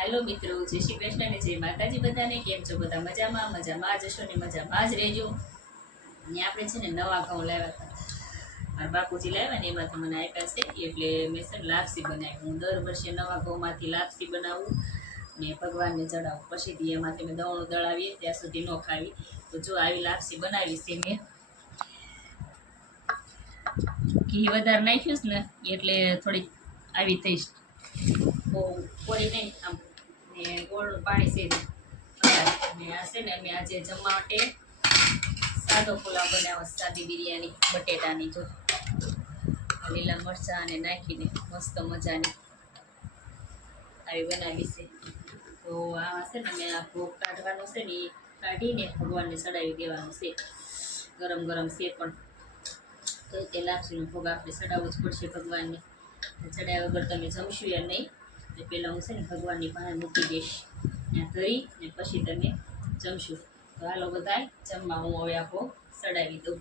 હાલો મિત્રો, જય શ્રી કૃષ્ણ ને જય માતાજી બધાને. કેમ છો બધા? મજામાં? મજામાં જ હશો ને મજામાં જ રહેજો. ને આપણે છે ને નવા ઘઉં લાવ્યા હતા, મારા બાપુજી લાવ્યા ને એમાંથી મને આપ્યા છે, એટલે મેં છે ને લાપસી બનાવી. હું દર વર્ષે નવા ઘઉંમાંથી લાપસી બનાવું ને ભગવાનને ચડાવું. પછીથી એમાંથી મેં દવણું દળાવીએ ત્યાં સુધી ન ખાવી. તો જો આવી લાપસી બનાવી છે મેં. ઘી વધારે નાખ્યું ને એટલે થોડીક આવી થઈશ, બહુ કોરી નહીં. આમ ને ગોળનું પાણી છે ને આ છે ને અમે આજે જમવા માટે સાદો પુલાવ બનાવ્યો, સાદી બિરયાની બટેટાની. જો લીલા મરચાં અને નાખીને મસ્ત મજાની આવી બનાવી છે. તો આ છે ને મેં આ ભોગ કાઢવાનો છે ને એ કાઢીને ભગવાનને ચડાવી દેવાનો છે. ગરમ ગરમ છે પણ તો તે લાપસીનો ભોગ આપણે ચડાવવો જ પડશે ભગવાનને. ચડાવ્યા વગર તમે જમશું યા નહીં. એટલે પહેલાં હું છે ને ભગવાનની પાસે મૂકી દઈશ, ત્યાં ધરી ને પછી તમે જમશું. તો હાલો બધાય જમવા હું હવે આપો ચડાવી દઉં.